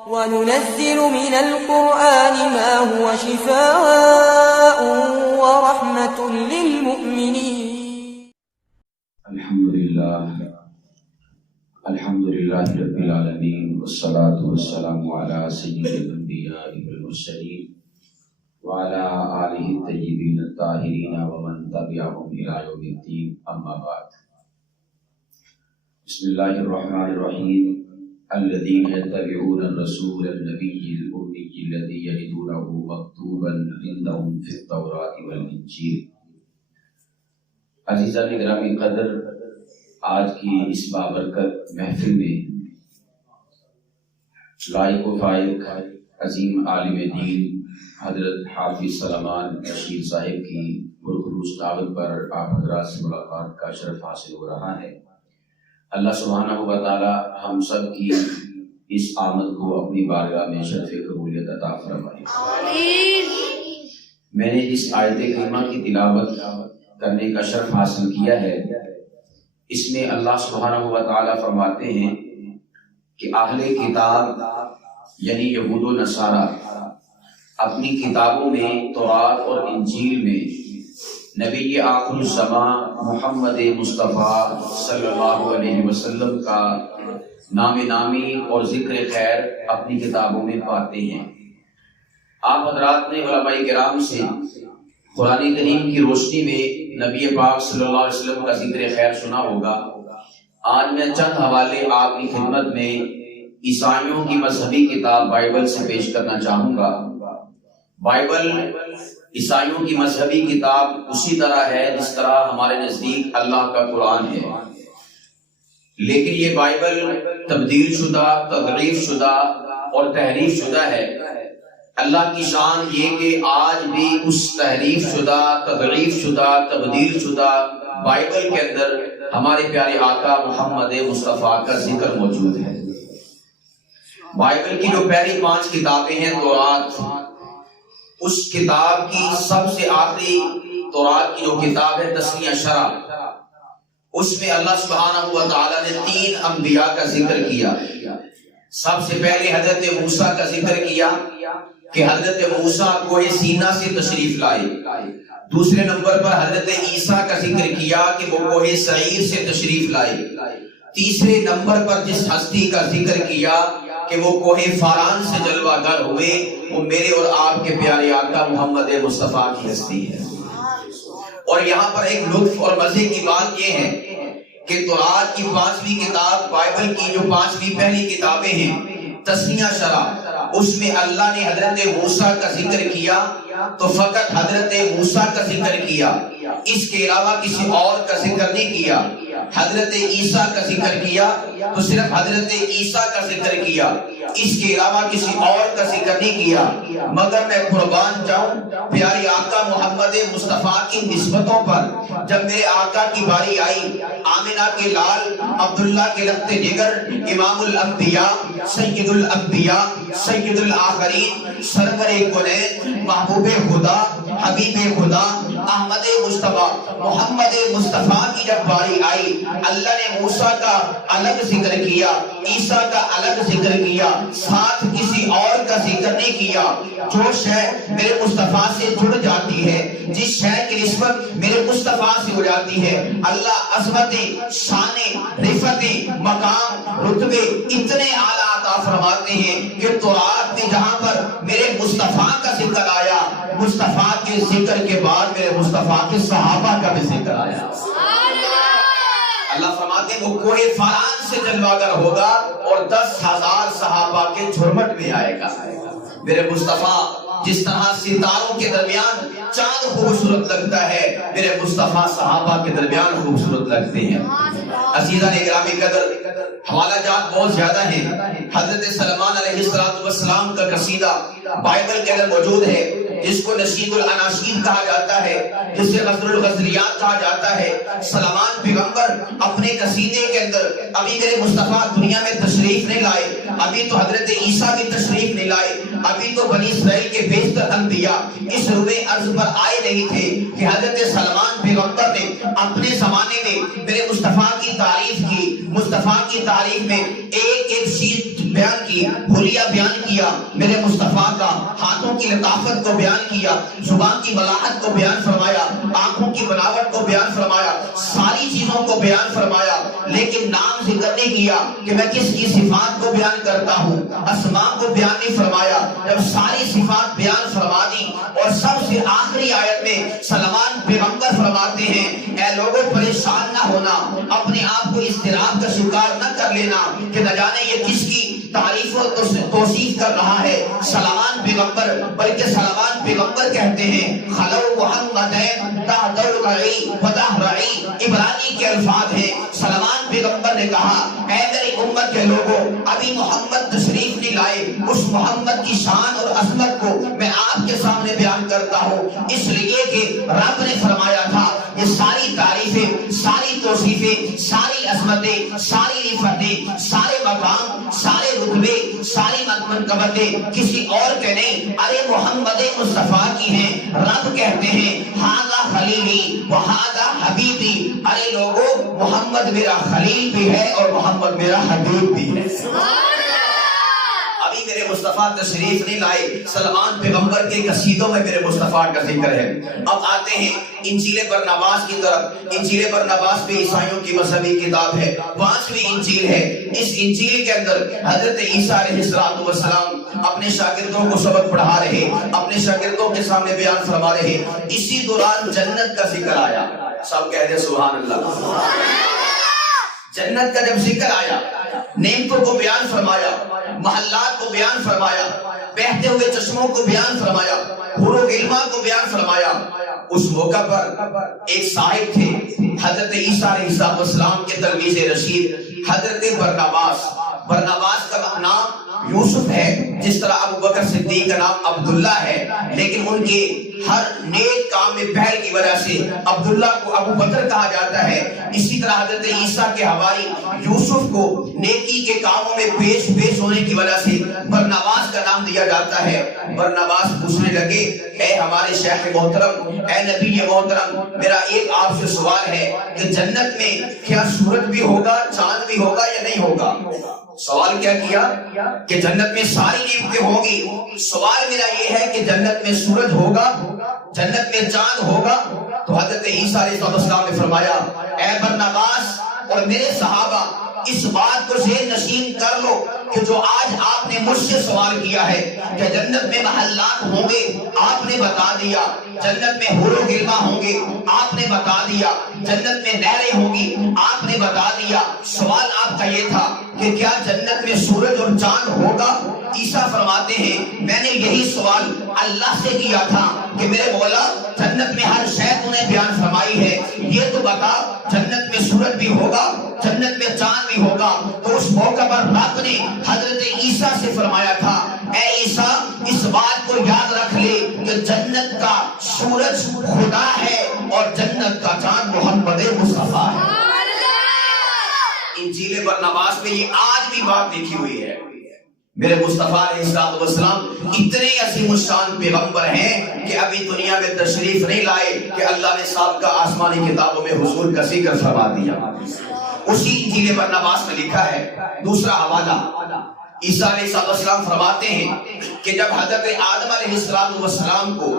وَنُنَزِّلُ مِنَ الْقُرْآنِ مَا هُوَ شِفَاءٌ وَرَحْمَةٌ لِّلْمُؤْمِنِينَ. الحمد للہ رب العالمین والصلاة والسلام علی سید الانبیاء والمرسلین وعلی آلہ الطیبین الطاہرین ومن تبعہم الی یوم الدین، اما بعد۔ بسم اللہ الرحمن الرحیم۔ الذین یتبعون الرسول النبی الأمی الذی یجدونہ مکتوبا عندہم فی التوراۃ والانجیل۔ عزیزان گرامی قدر، آج کی اس بابرکت محفل میں لائق و فائق عظیم عالم دین حضرت حافظ سلمان رشید صاحب کی پرخلوص دعوت پر آپ حضرات سے ملاقات کا شرف حاصل ہو رہا ہے۔ اللہ سبحانہ و تعالی ہم سب کی اس آمد کو اپنی بارگاہ میں شرف قبولیت عطا فرمائے۔ میں نے اس آیت کریمہ کی تلاوت کرنے کا شرف حاصل کیا ہے، اس میں اللہ سبحانہ و تعالی فرماتے ہیں کہ اہل کتاب یعنی یہود و نصارہ اپنی کتابوں میں تورات اور انجیل میں نبی آخر الزماں محمد مصطفیٰ صلی اللہ علیہ وسلم کا نام نامی اور ذکر خیر اپنی کتابوں میں پاتے ہیں۔ آپ حضرات نے علماء کرام سے قرآن کریم کی روشنی میں نبی پاک صلی اللہ علیہ وسلم کا ذکر خیر سنا ہوگا۔ آج میں چند حوالے آپ کی خدمت میں عیسائیوں کی مذہبی کتاب بائبل سے پیش کرنا چاہوں گا۔ بائبل عیسائیوں کی مذہبی کتاب اسی طرح ہے جس طرح ہمارے نزدیک اللہ کا قرآن ہے، لیکن یہ بائبل تبدیل شدہ، تضعیف شدہ اور تحریف شدہ ہے۔ اللہ کی شان یہ کہ آج بھی اس تحریف شدہ، تضعیف شدہ، تبدیل شدہ بائبل کے اندر ہمارے پیارے آقا محمد مصطفیٰ کا ذکر موجود ہے۔ بائبل کی جو پہلی 5 کتابیں ہیں تورات، اس کتاب کی سب سے آخری تورات کی جو کتاب ہے تسنیہ شرع، اس میں اللہ سبحانہ و تعالی نے 3 انبیاء کا ذکر کیا۔ سب سے پہلے حضرت موسیٰ کا ذکر کیا کہ حضرت موسیٰ کوہ سینا سے تشریف لائے۔ دوسرے نمبر پر حضرت عیسیٰ کا ذکر کیا کہ وہ کوہ سعیر سے تشریف لائے۔ تیسرے نمبر پر جس ہستی کا ذکر کیا کہ وہ کوہ فاران سے جلوہ گر ہوئے، وہ میرے اور آپ کے پیارے آقا محمد مصطفیٰ کی ہستی ہے۔ اور یہاں پر ایک لطف اور مزے کی بات یہ ہے کہ تورات کی 5ویں کتاب بائبل کی جو 5ویں پہلی کتابیں ہیں تسنیہ شرع، اس میں اللہ نے حضرت موسیٰ کا ذکر کیا تو فقط حضرت موسیٰ کا ذکر کیا، اس کے علاوہ کسی اور کا ذکر نہیں کیا۔ حضرت عیسیٰ کا ذکر کیا تو صرف حضرت عیسیٰ کا ذکر کیا، اس کے علاوہ کسی اور کا ذکر نہیں کیا۔ مگر میں قربان جاؤں پیارے آقا محمد مصطفیٰ کی نسبتوں پر، جب میرے آقا کی باری آئی، آمنہ کے لال، عبداللہ کے لخت جگر، امام الانبیاء، سید الانبیاء، سید الآخرین، سرور کونین، محبوب خدا، حبیب خدا، احمد مصطفیٰ، محمد مصطفیٰ کی جب باری آئی، اللہ نے موسیٰ کا الگ ذکر کیا، عیسیٰ کا الگ ذکر کیا، ساتھ کسی اور کا ذکر نہیں کیا۔ جو شے میرے مصطفیٰ سے جڑ جاتی ہے، جس شے کی نسبت میرے مصطفیٰ سے ہو جاتی ہے، اللہ عظمت، شان، رفعت، مقام، رتبے اتنے اعلیٰ عطا فرماتے ہیں کہ تورات میں جہاں پر میرے مصطفیٰ کا ذکر آیا، مصطفیٰ کے ذکر کے بعد میرے مصطفیٰ کے صحابہ کا بھی ذکر آیا۔ اللہ فرماتے ہیں وہ کوہ فاران سے جلوہ گر ہوگا اور 10,000 صحابہ کے جھرمٹ میں آئے گا۔ میرے مصطفیٰ جس طرح ستاروں کے درمیان چاند خوبصورت لگتا ہے، میرے مصطفیٰ صحابہ کے درمیان خوبصورت لگتے ہیں۔ عزیزان گرامی قدر، حوالہ جات بہت زیادہ ہیں۔ حضرت سلمان علیہ السلام کا قصیدہ بائبل کے اندر موجود ہے۔ جس کو نشید الاناشید کہا جاتا ہے، جسے غزل الغزلیات کہا جاتا ہے، سلمان پیغمبر اپنے قصیدے کے اندر ابھی میرے مصطفیٰ دنیا میں تشریف نہیں لائے، ابھی تو حضرت عیسیٰ بھی تشریف نہیں لائے، ابھی تو بنی اسرائیل کے بیشتر انبیاء اس روئے ارض پر آئے نہیں تھے کہ حضرت سلمان پیغمبر نے اپنے زمانے میں میرے مصطفیٰ کی تعریف کی، مصطفیٰ کی تعریف میں ایک ایک چیز بیان کی، حلیہ بیان کیا میرے مصطفیٰ کا، ہاتھوں کی لطافت کو بیان کیا، زبان کی ملاحت کو بیان فرمایا، آنکھوں کی بناوٹ کو بیان فرمایا، ساری چیزوں کو بیان فرمایا، لیکن نام ذکر نہیں کیا کہ میں کس کی صفات کو بیان کرتا ہوں، اسماء کو بیان نہیں فرمایا۔ جب ساری صفات بیان فرما دی اور سب سے آخری آیت میں سلمان پیغمبر فرماتے ہیں، اے لوگوں پریشان نہ ہونا، اپنے آپ کو اضطراب کا شکار نہ کر لینا کہ نہ جانے یہ کس کی تعریف و توصیف کر رہا ہے سلمان پیغمبر، بلکہ سلمان پیغمبر کہتے ہیں خلو محمدین تحدر رعی فتح رعی، عبرانی کے الفاظ ہیں۔ سلمان پیغمبر نے کہا اے میری امت کے لوگوں، ابھی محمد تشریف نہیں لائے، اس محمد کی شان اور عظمت کو میں آپ کے سامنے بیان کرتا ہوں، اس لیے کہ رب نے فرمایا تھا یہ ساری تعریفیں، ساری توصیفیں، ساری عظمتیں، ساری رفعتیں، سارے مقام، سارے رتبے، ساری منقبتیں کسی اور کے نہیں، ارے محمد مصطفیٰ کی ہیں۔ رب کہتے ہیں ہاذا خلیلی وہذا حبیبی، ارے لوگوں محمد میرا خلیل بھی ہے اور محمد میرا حبیب بھی ہے۔ ابھی میرے مصطفیٰ تشریف نہیں لائے، سلمان پیغمبر کے قصیدوں میں میرے مصطفیٰ کا ذکر ہے۔ اب آتے ہیں انجیل برناباس کی طرف۔ انجیل برناباس بھی عیسائیوں کی مذہبی کتاب ہے، 5ویں انجیل ہے۔ اس انجیل کے اندر حضرت عیسیٰ علیہ السلام اپنے شاگردوں کو سبق پڑھا رہے، اپنے شاگردوں کے سامنے بیان فرما رہے، اسی دوران جنت کا ذکر آیا۔ سب کہہ دیں سبحان اللہ۔ جنت کا جب ذکر آیا، نعمتوں کو بیان فرمایا، محلات کو بیان فرمایا، بہتے ہوئے چشموں کو بیان فرمایا، حور و غلماں کو بیان فرمایا، اس موقع پر ایک صاحب تھے حضرت عیسیٰ علیہ السلام کے تلمیذ رشید حضرت برناباس کا نام یوسف ہے، جس طرح ابو بکر صدیق کا نام عبداللہ ہے، لیکن ان کے ہر نیک کام میں پہل کی وجہ سے عبداللہ کو ابو بکر کہا جاتا ہے۔ اسی طرح حضرت عیسیٰ کے حواری یوسف کو نیکی کے کاموں میں پیش ہونے کی وجہ سے برناباس کا نام دیا جاتا ہے۔ برناباس پوچھنے لگے اے ہمارے شیخ محترم، اے نبی محترم، میرا ایک آپ سے سوال ہے کہ جنت میں کیا سورج بھی ہوگا، چاند بھی ہوگا یا نہیں ہوگا؟ سوال کیا کیا کہ جنت میں ساری نعمتیں ہوں گی، سوال میرا یہ ہے کہ جنت میں سورج ہوگا، جنت میں چاند ہوگا؟ تو حضرت عیسیٰ علیہ السلام نے فرمایا اے برناباس اور میرے صحابہ، اس بات کو ذہن نشین کر لو کہ جو آج آپ نے مجھ سے سوال کیا ہے کہ جنت میں محلات ہوں گے، آپ نے بتا دیا، جنت میں حور و غلماں ہوں گے، آپ نے بتا دیا، جنت میں نہریں ہوں گی، آپ نے بتا دیا۔ سوال آپ کا یہ تھا کہ کیا جنت میں سورج اور چاند ہوگا؟ عیسیٰ فرماتے ہیں میں نے یہی سوال اللہ سے کیا تھا کہ میرے مولا جنت میں ہر شے تو نے بیان فرمائی ہے، یہ تو بتا جنت میں سورج بھی ہوگا، جنت میں چاند بھی ہوگا؟ تو اس موقع پر رب نے حضرت عیسیٰ سے فرمایا تھا اے عیسیٰ اس بات کو یاد رکھ لے کہ جنت کا سورج خدا ہے اور جنت کا چاند محمد مصطفیٰ ہے۔ انجیل برناباس میں یہ آج بھی بات لکھی ہوئی ہے۔ میرے مصطفیٰ علیہ السلام اتنے عظیم الشان پیغمبر ہیں کہ ابھی دنیا میں تشریف نہیں لائے کہ اللہ نے سابقہ آسمانی کتابوں میں حضور کا ذکر فرما دیا۔ اسی انجیل برناباس میں لکھا ہے، دوسرا حوالہ، عیسیٰ علیہ السلام فرماتے ہیں کہ جب حضرت آدم علیہ السلام کو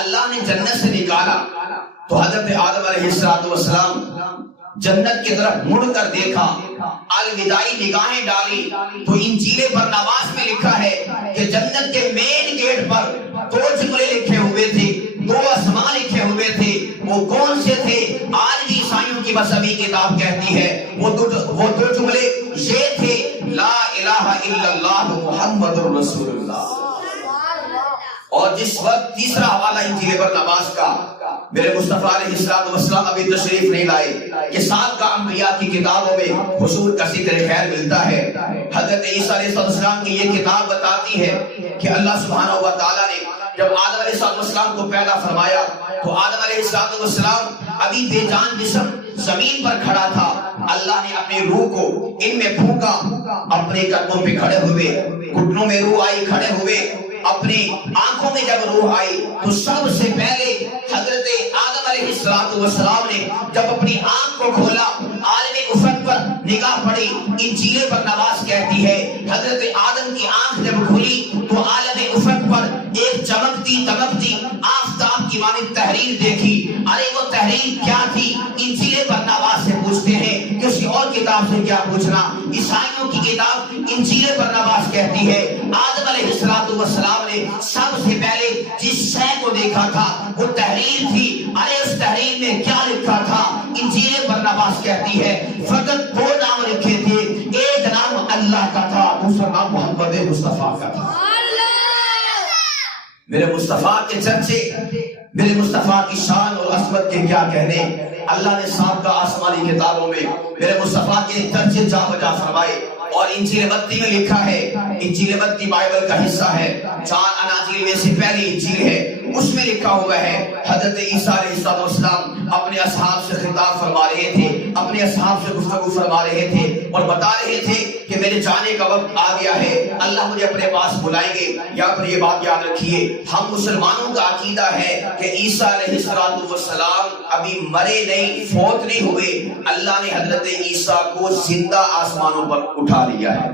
اللہ نے جنت سے نکالا تو حضرت آدم علیہ السلام جنت کی طرف مڑ کر دیکھا، الوداعی نگاہیں ڈالی تو انجیل برناباس میں لکھا ہے کہ جنت کے مین گیٹ پر 2 جملے لکھے ہوئے تھے، 2 اسماء لکھے ہوئے تھے۔ وہ کون سے تھے؟ آج بھی عیسائیوں کی مذہبی کتاب کہتی ہے وہ 2 جملے یہ تھے، لا الہ الا اللہ محمد رسول اللہ۔ اور جس وقت تیسرا حوالہ انجیل برناباس کا، میرے مصطفیٰ علیہ السلام ابھی تشریف نہیں لائے، یہ سابقہ انبیاء کی کتابوں میں حضور کا ذکر خیر ملتا ہے۔ حضرت عیسیٰ علیہ السلام کی یہ کتاب بتاتی ہے کہ اللہ سبحانہ و تعالیٰ نے جب آدم علیہ السلام کو پیدا فرمایا تو آدم علیہ السلام ابھی بے جان جسم زمین پر کھڑا تھا. اللہ نے اپنی روح کو ان میں پھونکا, اپنے قدموں پہ کھڑے ہوئے, گھٹنوں میں روح آئی, کھڑے ہوئے, اپنی آنکھوں میں جب روح آئی تو سب سے پہلے حضرت آدم علیہ السلام نے جب اپنی آنکھ کو کھولا, عالم افق پر نگاہ پڑی. انجیل برنواس کہتی ہے حضرت آدم کی آنکھ جب کھلی تو عالم افق پر ایک چمکتی دمکتی آفتاب کی مانند تحریر دیکھی. ارے وہ تحریر کیا تھی؟ انجیل برنواس سے پوچھتے ہیں, کسی اور کتاب سے کیا پوچھنا. عیسائیوں کی کتاب انجیل برنواس کہتی ہے آدم علیہ السلام نے سب سے پہلے جس شے کو دیکھا تھا وہ تحریر تھی. ارے اس تحریر میں کیا لکھا تھا؟ انجیل برنواس کہتی ہے فقط 2 نام لکھے تھے, ایک نام اللہ کا تھا, دوسرا نام محمد مصطفیٰ کا تھا. میرے مصطفیٰ کے چرچے, میرے مصطفیٰ کی شان اور عظمت کے کیا کہنے. اللہ نے سابقہ آسمانی کتابوں میں میرے مصطفیٰ کے چرچے جا بجا فرمائے. اور انجیل متی میں لکھا ہے, انجیل متی بائبل کا حصہ ہے, 4 اناجیل میں سے پہلی انجیل ہے, اس میں لکھا ہوا ہے حضرت عیسیٰ علیہ السلام اپنے اصحاب سے خطاب فرما رہے تھے, اپنے اصحاب سے گفتگو فرما رہے تھے اور بتا رہے تھے کہ میرے جانے کا وقت آ گیا ہے, اللہ مجھے اپنے پاس بلائیں گے. یہاں پر یہ بات یاد رکھیے, ہم مسلمانوں کا عقیدہ ہے کہ عیسیٰ علیہ السلام ابھی مرے نہیں, فوت نہیں ہوئے. اللہ نے حضرت عیسیٰ کو زندہ آسمانوں پر اٹھا لیا ہے,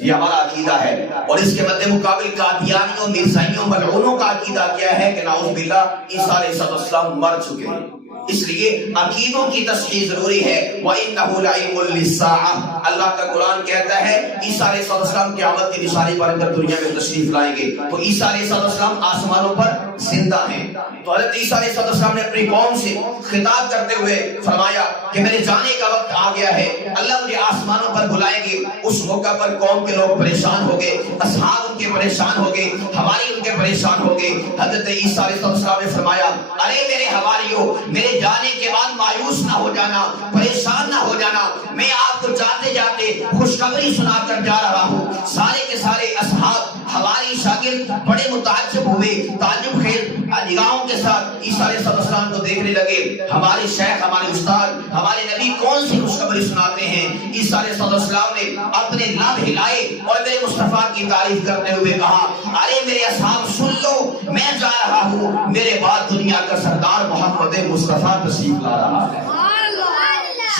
یہ ہمارا عقیدہ ہے. اور اس کے مد مقابل قادیانیوں, مرزائیوں, ملعونوں کا عقیدہ کیا ہے کہ نعوذ باللہ عیسیٰ علیہ السلام مر چکے ہیں. اس لیے عقیدوں کی تصحیح ضروری ہے. وَإِنَّهُ لَعِلْمٌ لِلسَّاعَةِ, اللہ کا قرآن کہتا ہے عیسیٰ علیہ السلام قیامت کی نشانی پر اندر دنیا میں تشریف لائیں گے. تو عیسیٰ علیہ السلام آسمانوں پر زندہ ہیں. تو حضرت عیسیٰ علیہ السلام نے اپنی قوم سے خطاب کرتے ہوئے فرمایا کہ میرے جانے کا وقت آ گیا ہے, اللہ مجھے آسمانوں پر بلائیں گے. اس موقع پر قوم کے لوگ پریشان ہو گئے, اصحاب ان کے پریشان ہو گئے, حواری ان کے پریشان ہو گئے. حضرت عیسیٰ علیہ السلام نے فرمایا ارے میرے حواریوں, میرے جانے کے بعد مایوس نہ ہو جانا, پریشان نہ ہو جانا. میں آپ کو جاتے جاتے خوشخبری سنا کر جا رہا ہوں. سارے کے سارے اصحاب, حواری, شاگرد بڑے متعجب ہوئے, تعجب خیز نگاہوں کے ساتھ عیسیٰ علیہ السلام کو دیکھنے لگے. ہمارے شیخ, ہمارے استاد, ہمارے نبی کون سی خوشخبری سناتے ہیں؟ عیسیٰ علیہ السلام نے اپنے لب ہلائے اور میرے مصطفیٰ کی تعریف کرتے ہوئے کہا ارے میرے اصحاب سن لو, میں جا رہا ہوں, میرے بعد دنیا کا سردار محمد مصطفیٰ تشریف لا رہا ہے.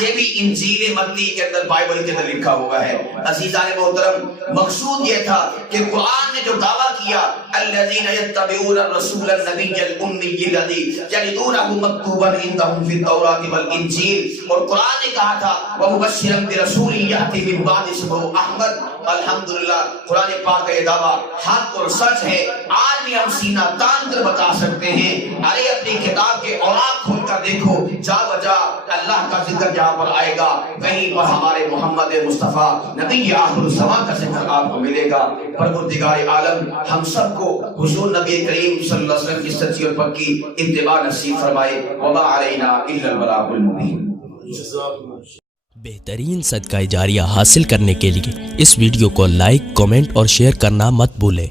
یہ بھی انجیل متی کے اندر, بائبل کے اندر لکھا ہوا ہے. عزیزان محترم, مقصود یہ تھا کہ قرآن نے جو دعویٰ کیا الذین یتبعون الرسول النبی الامی الذی یجدونہ مکتوبا عندہم فی التوراۃ والانجیل, اور قرآن نے کہا تھا ومبشرا برسول یأتی من بعد اسمہ احمد. الحمدللہ قرآن پاک کا یہ دعویٰ حق اور سچ ہے. آج بھی ہم سینہ تان کر بتا سکتے ہیں. ارے اپنی کتاب کے اوراق کھول کر دیکھو, جا بجا اللہ کا ذکر جہاں پر آئے گا وہیں پر ہمارے محمد مصطفیٰ نبی آخر الزمان کا ذکر آپ کو ملے گا. پروردگار عالم ہم سب کو حضور نبی کریم صلی اللہ علیہ وسلم کی سچی اور پکی اتباع نصیب فرمائے. وما علینا الا البلاغ المبین. بہترین صدقہ جاریہ حاصل کرنے کے لیے اس ویڈیو کو لائک, کمنٹ اور شیئر کرنا مت بھولیں.